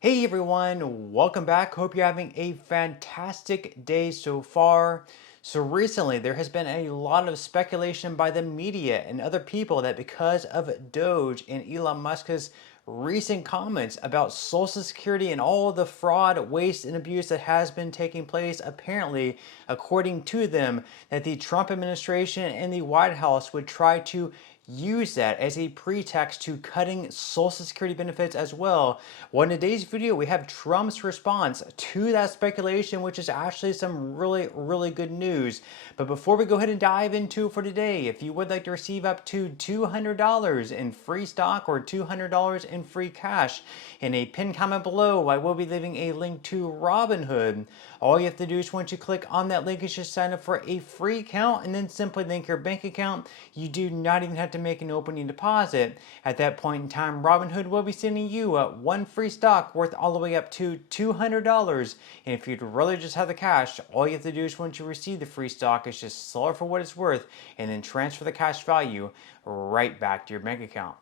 Hey everyone, welcome back. Hope you're having a fantastic day so far. So recently there has been a lot of speculation by the media and other people that because of Doge and Elon Musk's recent comments about Social Security and all the fraud, waste, and abuse that has been taking place, apparently, according to them, that the Trump administration and the White House would try to use that as a pretext to cutting Social Security benefits as well. Well, in today's video, we have Trump's response to that speculation, which is actually some really good news. But before we go ahead and dive into it for today, if you would like to receive up to $200 in free stock or $200 in free cash, in a pinned comment below, I will be leaving a link to Robinhood. All you have to do is once you click on that link, is just sign up for a free account and then simply link your bank account. You do not even have to make an opening deposit. At that point in time, Robinhood will be sending you one free stock worth all the way up to $200. And if you'd really just have the cash, all you have to do is once you receive the free stock is just sell it for what it's worth and then transfer the cash value right back to your bank account.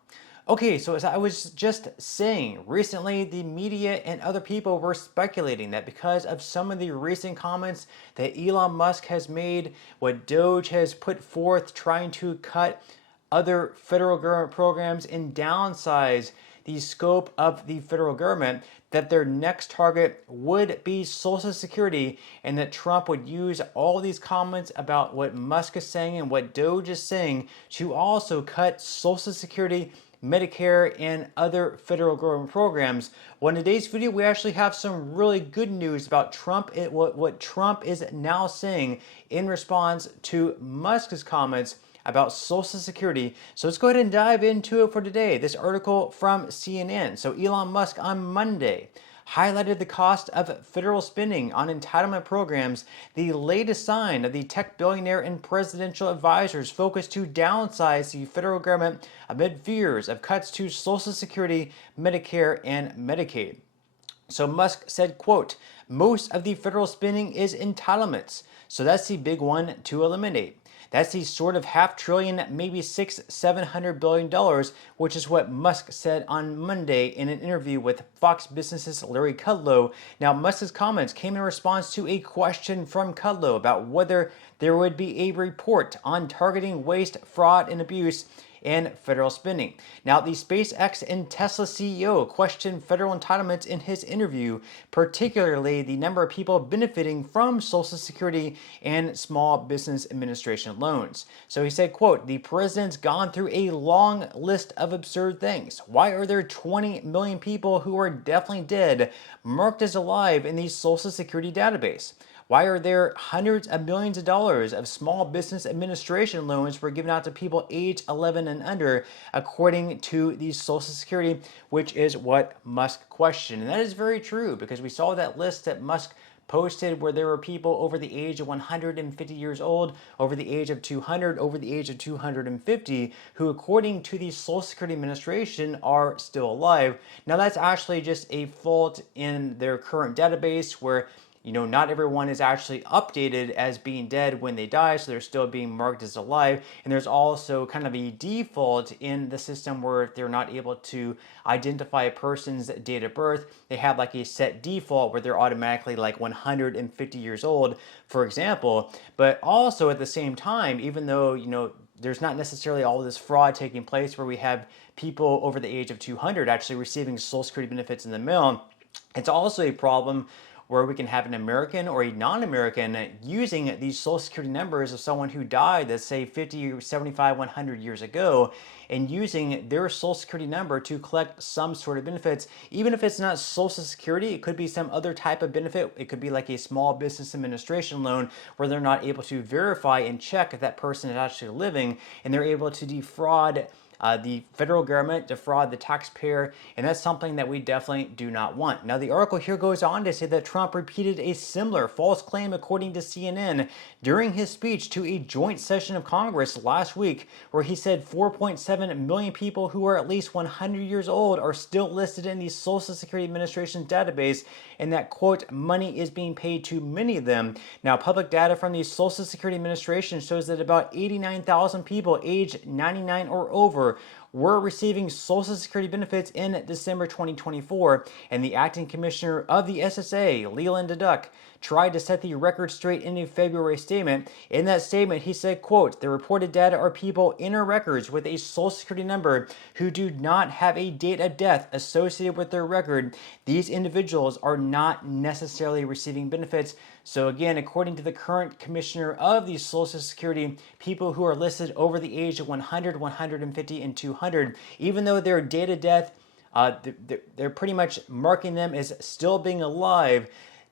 Okay, so as I was just saying, recently the media and other people were speculating that because of some of the recent comments that Elon Musk has made, what Doge has put forth trying to cut other federal government programs and downsize the scope of the federal government, that their next target would be Social Security, and that Trump would use all these comments about what Musk is saying and what Doge is saying to also cut Social Security, Medicare, and other federal government programs. Well, in today's video, we actually have some really good news about Trump, what Trump is now saying in response to Musk's comments about Social Security. So let's go ahead and dive into it for today. This article from CNN. So Elon Musk on Monday highlighted the cost of federal spending on entitlement programs, the latest sign of the tech billionaire and presidential advisors' focus to downsize the federal government amid fears of cuts to Social Security, Medicare, and Medicaid. So Musk said, quote, most of the federal spending is entitlements. So that's the big one to eliminate. That's the sort of $500 billion, maybe $700 billion, which is what Musk said on Monday in an interview with Fox Business's Larry Kudlow. Now, Musk's comments came in response to a question from Kudlow about whether there would be a report on targeting waste, fraud, and abuse and federal spending. Now, the SpaceX and Tesla CEO questioned federal entitlements in his interview, particularly the number of people benefiting from Social Security and Small Business Administration loans. So he said, quote, the president's gone through a long list of absurd things. Why are there 20 million people who are definitely dead marked as alive in the Social Security database? Why are there hundreds of millions of dollars of Small Business Administration loans were given out to people age 11 and under, according to the Social Security, which is what Musk questioned? And that is very true, because we saw that list that Musk posted where there were people over the age of 150 years old, over the age of 200, over the age of 250, who according to the Social Security Administration are still alive. Now that's actually just a fault in their current database where not everyone is actually updated as being dead when they die, so they're still being marked as alive. And there's also kind of a default in the system where if they're not able to identify a person's date of birth, they have like a set default where they're automatically like 150 years old, for example. But also at the same time, even though, there's not necessarily all this fraud taking place where we have people over the age of 200 actually receiving Social Security benefits in the mail, it's also a problem where we can have an American or a non-American using these Social Security numbers of someone who died, let's say 50, 75, 100 years ago, and using their Social Security number to collect some sort of benefits. Even if it's not Social Security, it could be some other type of benefit. It could be like a Small Business Administration loan where they're not able to verify and check if that person is actually living, and they're able to defraud the federal government, defraud the taxpayer, and that's something that we definitely do not want. Now, the article here goes on to say that Trump repeated a similar false claim, according to CNN, during his speech to a joint session of Congress last week, where he said 4.7 million people who are at least 100 years old are still listed in the Social Security Administration's database, and that, quote, money is being paid to many of them. Now, public data from the Social Security Administration shows that about 89,000 people aged 99 or over were receiving Social Security benefits in December 2024, and the acting commissioner of the SSA, Leland Duck, tried to set the record straight in a February statement. In that statement, he said, quote, "The reported data are people in our records with a Social Security number who do not have a date of death associated with their record. These individuals are not necessarily receiving benefits." So again, according to the current commissioner of the Social Security, people who are listed over the age of 100, 150, and 200, even though their date of death, they're pretty much marking them as still being alive.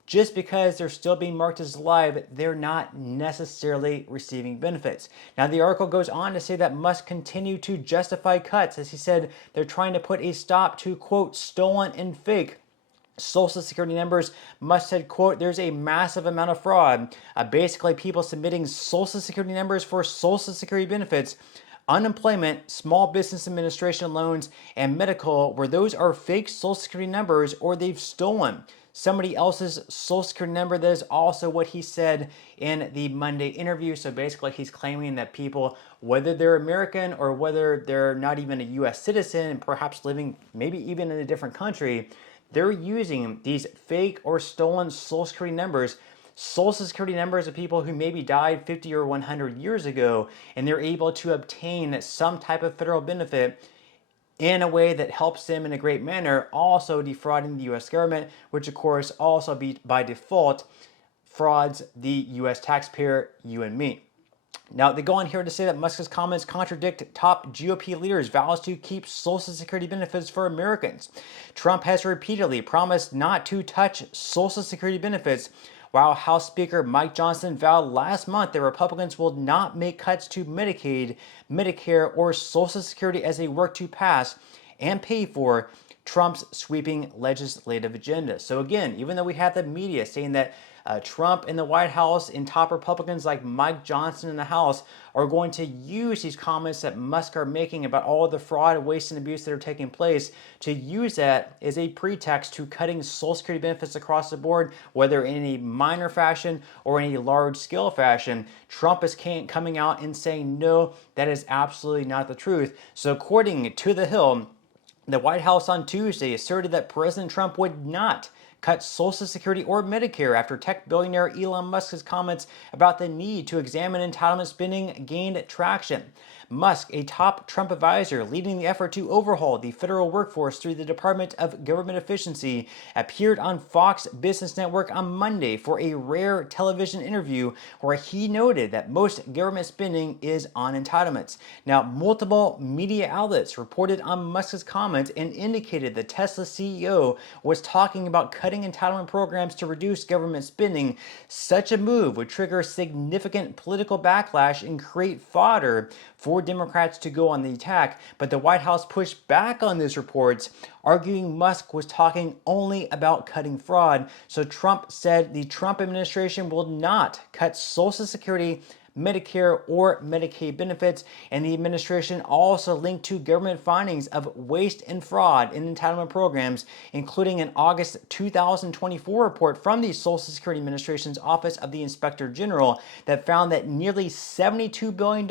Just because they're still being marked as alive, they're not necessarily receiving benefits. Now, the article goes on to say that Musk continue to justify cuts, as he said they're trying to put a stop to, quote, "stolen and fake Social Security numbers." Musk said, quote, "There's a massive amount of fraud. Basically, people submitting Social Security numbers for Social Security benefits, unemployment, small business administration loans, and medical, where those are fake Social Security numbers or they've stolen somebody else's Social Security number." That is also what he said in the Monday interview. So basically, he's claiming that people, whether they're American or whether they're not even a U.S. citizen and perhaps living maybe even in a different country, they're using these fake or stolen Social Security numbers, Social Security numbers of people who maybe died 50 or 100 years ago, and they're able to obtain some type of federal benefit in a way that helps them in a great manner, also defrauding the U.S. government, which of course also by default frauds the U.S. taxpayer, you and me. Now, they go on here to say that Musk's comments contradict top GOP leaders' vows to keep Social Security benefits for Americans. Trump has repeatedly promised not to touch Social Security benefits, while House Speaker Mike Johnson vowed last month that Republicans will not make cuts to Medicaid, Medicare, or Social Security as they work to pass and pay for Trump's sweeping legislative agenda. So again, even though we have the media saying that Trump in the White House and top Republicans like Mike Johnson in the House are going to use these comments that Musk are making about all the fraud, waste, and abuse that are taking place to use that as a pretext to cutting Social Security benefits across the board, whether in a minor fashion or in a large-scale fashion. Trump is coming out and saying, no, that is absolutely not the truth. So according to The Hill, the White House on Tuesday asserted that President Trump would not cut Social Security or Medicare after tech billionaire Elon Musk's comments about the need to examine entitlement spending gained traction. Musk, a top Trump advisor leading the effort to overhaul the federal workforce through the Department of Government Efficiency, appeared on Fox Business Network on Monday for a rare television interview where he noted that most government spending is on entitlements. Now, multiple media outlets reported on Musk's comments and indicated the Tesla CEO was talking about cutting entitlement programs to reduce government spending. Such a move would trigger significant political backlash and create fodder for Democrats to go on the attack, but the White House pushed back on these reports, arguing Musk was talking only about cutting fraud. So Trump said the Trump administration will not cut Social Security, Medicare, or Medicaid benefits, and the administration also linked to government findings of waste and fraud in entitlement programs, including an August 2024 report from the Social Security Administration's Office of the Inspector General that found that nearly $72 billion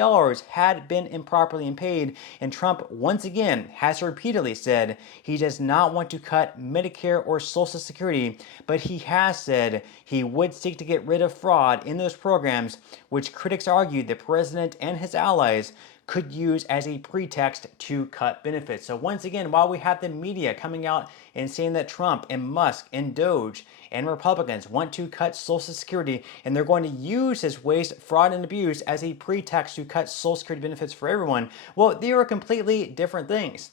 had been improperly paid. And Trump, once again, has repeatedly said he does not want to cut Medicare or Social Security, but he has said he would seek to get rid of fraud in those programs, which critics argued the president and his allies could use as a pretext to cut benefits. So once again, while we have the media coming out and saying that Trump and Musk and Doge and Republicans want to cut Social Security and they're going to use this waste, fraud, and abuse as a pretext to cut Social Security benefits for everyone, well, they are completely different things.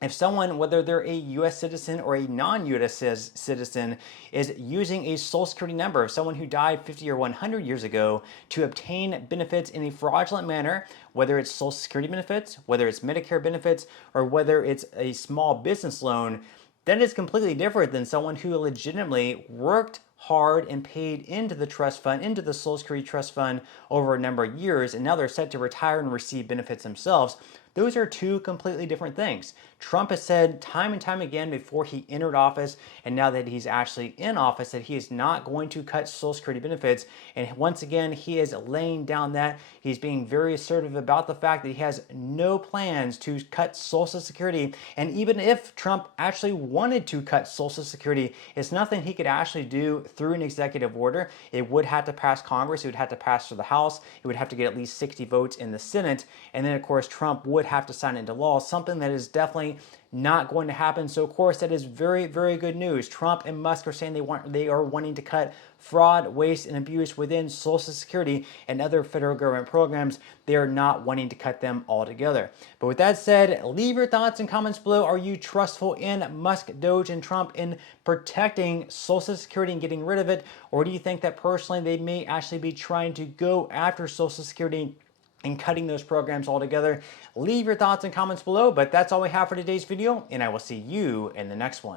If someone, whether they're a U.S. citizen or a non-U.S. citizen, is using a Social Security number of someone who died 50 or 100 years ago to obtain benefits in a fraudulent manner, whether it's Social Security benefits, whether it's Medicare benefits, or whether it's a small business loan, that is completely different than someone who legitimately worked hard and paid into the trust fund, into the Social Security Trust Fund over a number of years, and now they're set to retire and receive benefits themselves. Those are two completely different things. Trump has said time and time again before he entered office and now that he's actually in office that he is not going to cut Social Security benefits. And once again, he is laying down that. He's being very assertive about the fact that he has no plans to cut Social Security. And even if Trump actually wanted to cut Social Security, it's nothing he could actually do through an executive order. It would have to pass Congress. It would have to pass through the House. It would have to get at least 60 votes in the Senate. And then, of course, Trump would have to sign into law, something that is definitely not going to happen. So, of course, that is very, very good news. Trump and Musk are saying they are wanting to cut fraud, waste, and abuse within Social Security and other federal government programs. They are not wanting to cut them altogether. But with that said, leave your thoughts and comments below. Are you trustful in Musk, Doge, and Trump in protecting Social Security and getting rid of it? Or do you think that personally they may actually be trying to go after Social Security and cutting those programs altogether? Leave your thoughts and comments below, but that's all we have for today's video, and I will see you in the next one.